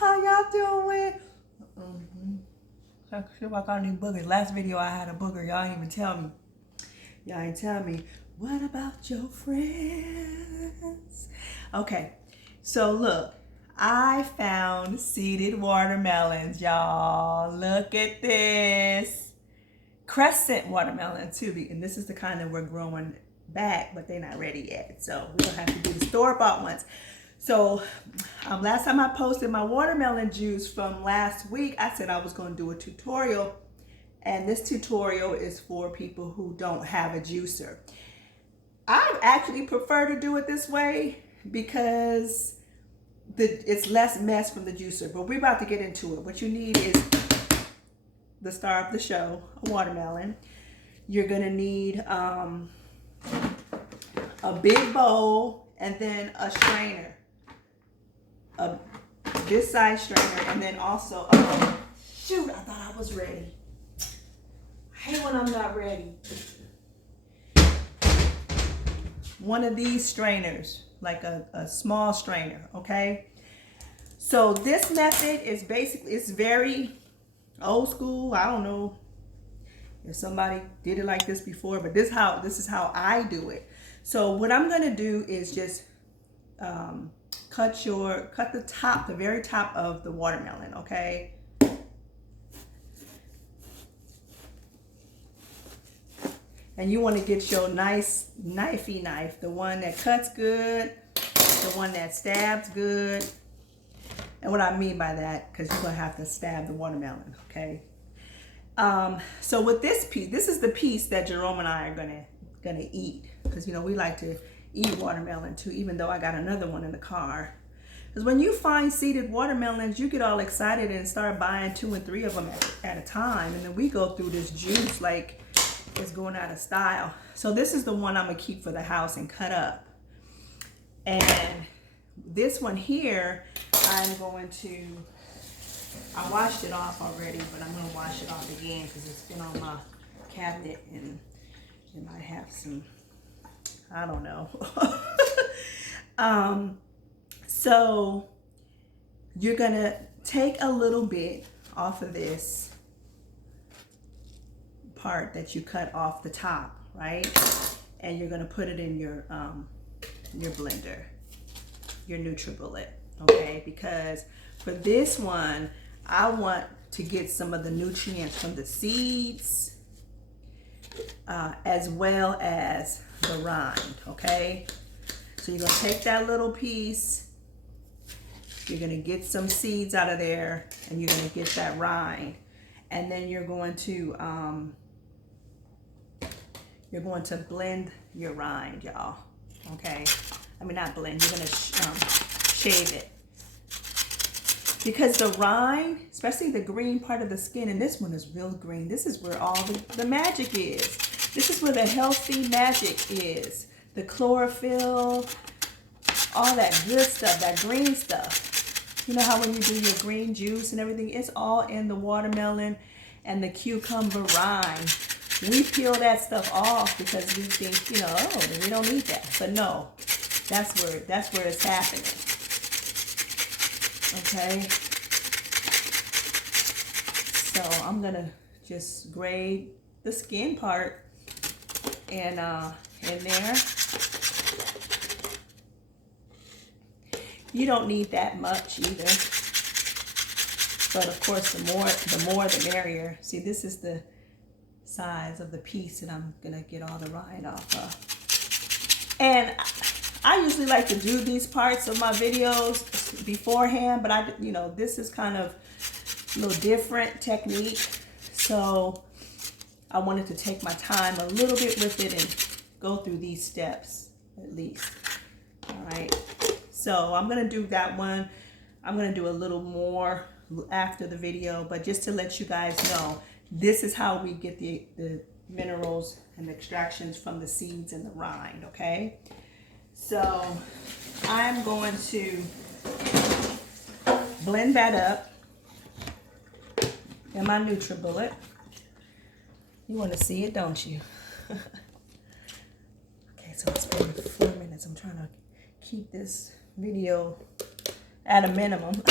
How y'all doing? I feel like I got any boogers. Last video I had a booger. Y'all ain't even tell me. Y'all ain't tell me. What about your friends? Okay, so look. I found seeded watermelons, y'all. Look at this. Crescent watermelon too. And this is the kind that we're growing back, but they're not ready yet. So we're gonna have to do the store-bought ones. So last time I posted my watermelon juice from last week, I said I was gonna do a tutorial. And this tutorial is for people who don't have a juicer. I actually prefer to do it this way because it's less mess from the juicer, but we're about to get into it. What you need is the star of the show, a watermelon. You're gonna need a big bowl and then a strainer, this size strainer, and then also, oh shoot, I thought I was ready. I hate when I'm not ready. One of these strainers, like a small strainer, okay? So this method is basically, it's very old school. I don't know if somebody did it like this before, but this is how I do it. So what I'm gonna do is just cut the top, the very top of the watermelon, okay? And you want to get your nice knifey knife, the one that cuts good, the one that stabs good. And what I mean by that, because you're going to have to stab the watermelon, okay? So with this piece, this is the piece that Jerome and I are gonna eat. Because, you know, we like to eat watermelon too, even though I got another one in the car. Because when you find seeded watermelons, you get all excited and start buying 2 and 3 of them at a time. And then we go through this juice like it's going out of style. So this is the one I'm gonna keep for the house and cut up. And this one here, I'm going to, I washed it off already, but I'm gonna wash it off again because it's been on my cabinet and it might have some, I don't know. So you're gonna take a little bit off of this part that you cut off the top, right? And you're gonna put it in your blender, your NutriBullet, okay? Because for this one, I want to get some of the nutrients from the seeds as well as the rind, okay? So you're gonna take that little piece, you're gonna get some seeds out of there, and you're gonna get that rind, and then you're going to blend your rind, y'all, okay? I mean, not blend, you're gonna shave it. Because the rind, especially the green part of the skin, and this one is real green, this is where all the magic is. This is where the healthy magic is. The chlorophyll, all that good stuff, that green stuff. You know how when you do your green juice and everything, it's all in the watermelon and the cucumber rind. We peel that stuff off because we think, you know, oh, we don't need that. But no, that's where it's happening. Okay. So I'm gonna just grade the skin part and in there. You don't need that much either. But of course, the more the merrier. See, this is the size of the piece that I'm gonna get all the rind off of. And I usually like to do these parts of my videos beforehand, but this is kind of a little different technique. So I wanted to take my time a little bit with it and go through these steps at least. All right. So I'm gonna do that one. I'm gonna do a little more after the video, but just to let you guys know, this is how we get the minerals and the extractions from the seeds and the rind, okay? So I'm going to blend that up in my NutriBullet. You want to see it, don't you? Okay, so it's been 4 minutes. I'm trying to keep this video at a minimum. You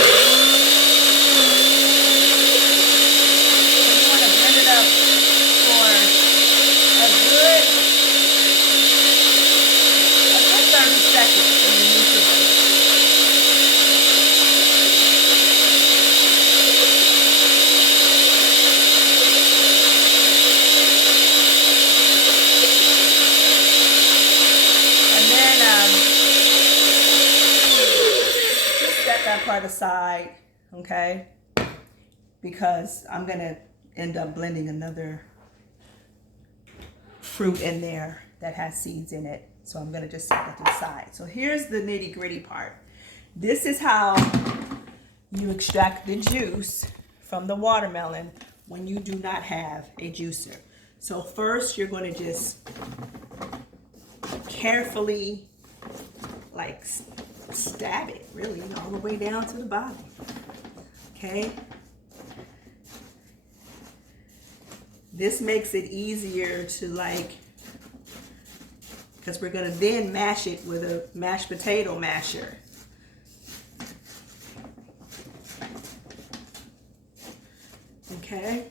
want to blend it up for a good 30 seconds in the mixer. That part aside, okay, because I'm gonna end up blending another fruit in there that has seeds in it, so I'm gonna just set that to the side. So here's the nitty-gritty part. This is how you extract the juice from the watermelon when you do not have a juicer. So first you're going to just carefully like stab it, really, all the way down to the bottom. Okay. This makes it easier to like, because we're going to then mash it with a mashed potato masher. Okay.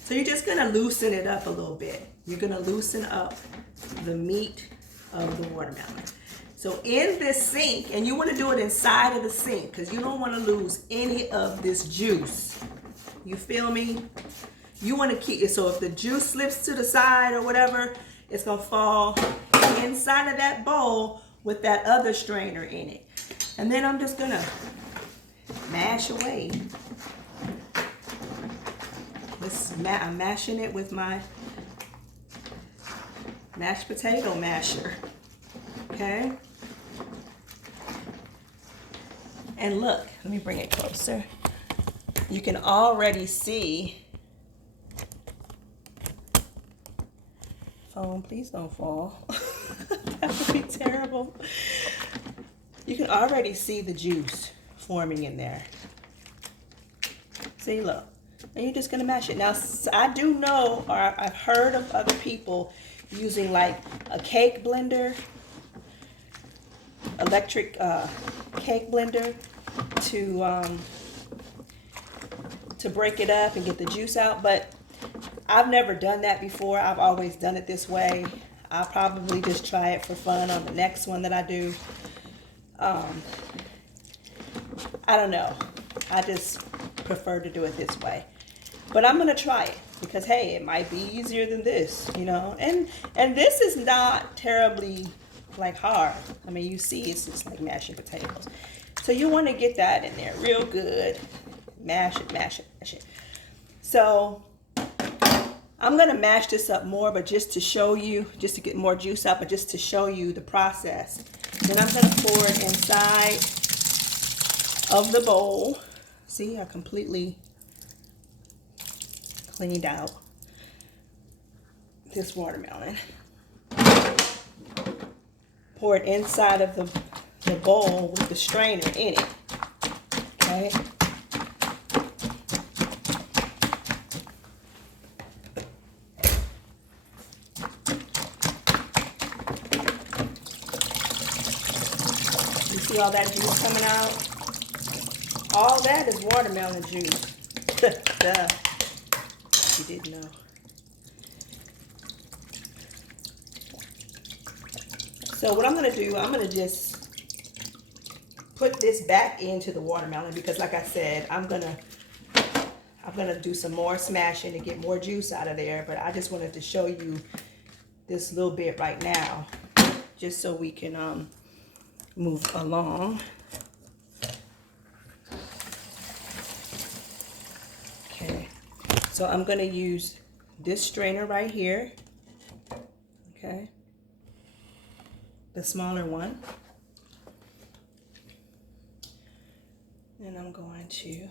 So you're just going to loosen it up a little bit. You're going to loosen up the meat of the watermelon. So in this sink, and you want to do it inside of the sink because you don't want to lose any of this juice. You feel me? You want to keep it, so if the juice slips to the side or whatever, it's going to fall inside of that bowl with that other strainer in it. And then I'm just going to mash away. I'm mashing it with my mashed potato masher. Okay? And look, let me bring it closer. You can already see. Phone, please don't fall. That would be terrible. You can already see the juice forming in there. See, look. And you're just gonna mash it. Now, I do know, or I've heard of other people using like a cake blender, electric cake blender to break it up and get the juice out, but I've never done that before. I've always done it this way. I'll probably just try it for fun on the next one that I do. I don't know. I just prefer to do it this way. But I'm going to try it because, hey, it might be easier than this, you know. And this is not terribly, like, hard. I mean, you see it's just like mashing potatoes. So you want to get that in there real good. Mash it, mash it, mash it. So I'm going to mash this up more, but just to show you, just to get more juice out, but just to show you the process. Then I'm going to pour it inside of the bowl. See, I completely cleaned out this watermelon. Pour it inside of the bowl with the strainer in it. Okay. You see all that juice coming out? All that is watermelon juice. Duh. You didn't know. So what I'm going to do, I'm going to just put this back into the watermelon because, like I said, I'm going to do some more smashing to get more juice out of there. But I just wanted to show you this little bit right now, just so we can move along. Okay. So I'm going to use this strainer right here, okay, the smaller one, and I'm going to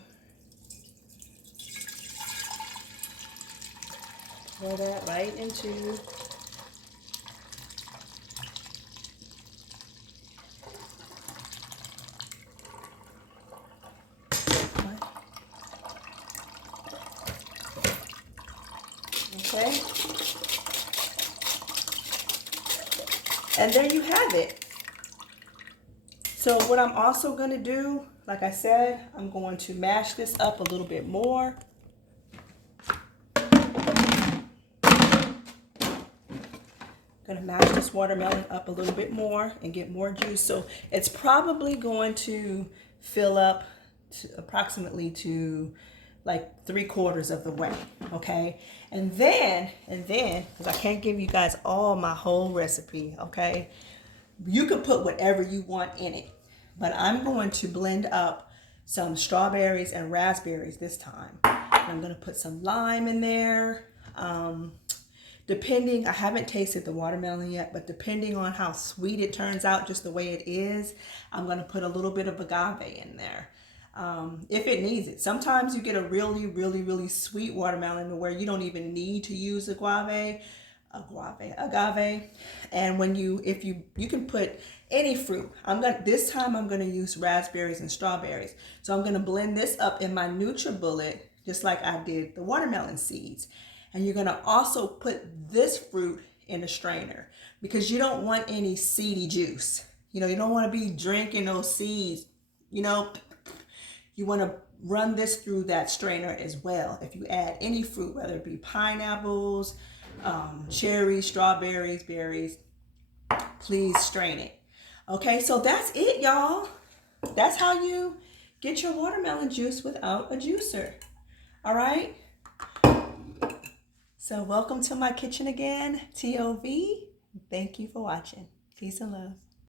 pour that right into okay, and there you have it. So what I'm also going to do, like I said, I'm going to mash this up a little bit more. Going to mash this watermelon up a little bit more and get more juice. So it's probably going to fill up to approximately to like 3/4 of the way, okay? And then, because I can't give you guys all my whole recipe, okay? You can put whatever you want in it, but I'm going to blend up some strawberries and raspberries this time. I'm going to put some lime in there. Depending, I haven't tasted the watermelon yet, but depending on how sweet it turns out, just the way it is, I'm going to put a little bit of agave in there. If it needs it. Sometimes you get a really sweet watermelon where you don't even need to use agave. And when you can put any fruit. This time I'm gonna use raspberries and strawberries. So I'm gonna blend this up in my NutriBullet, just like I did the watermelon seeds. And you're gonna also put this fruit in a strainer because you don't want any seedy juice. You know, you don't want to be drinking those seeds. You know, you want to run this through that strainer as well. If you add any fruit, whether it be pineapples, cherries, strawberries, berries, please strain it. Okay, so that's it, y'all. That's how you get your watermelon juice without a juicer. All right. So welcome to my kitchen again, TOV. Thank you for watching. Peace and love.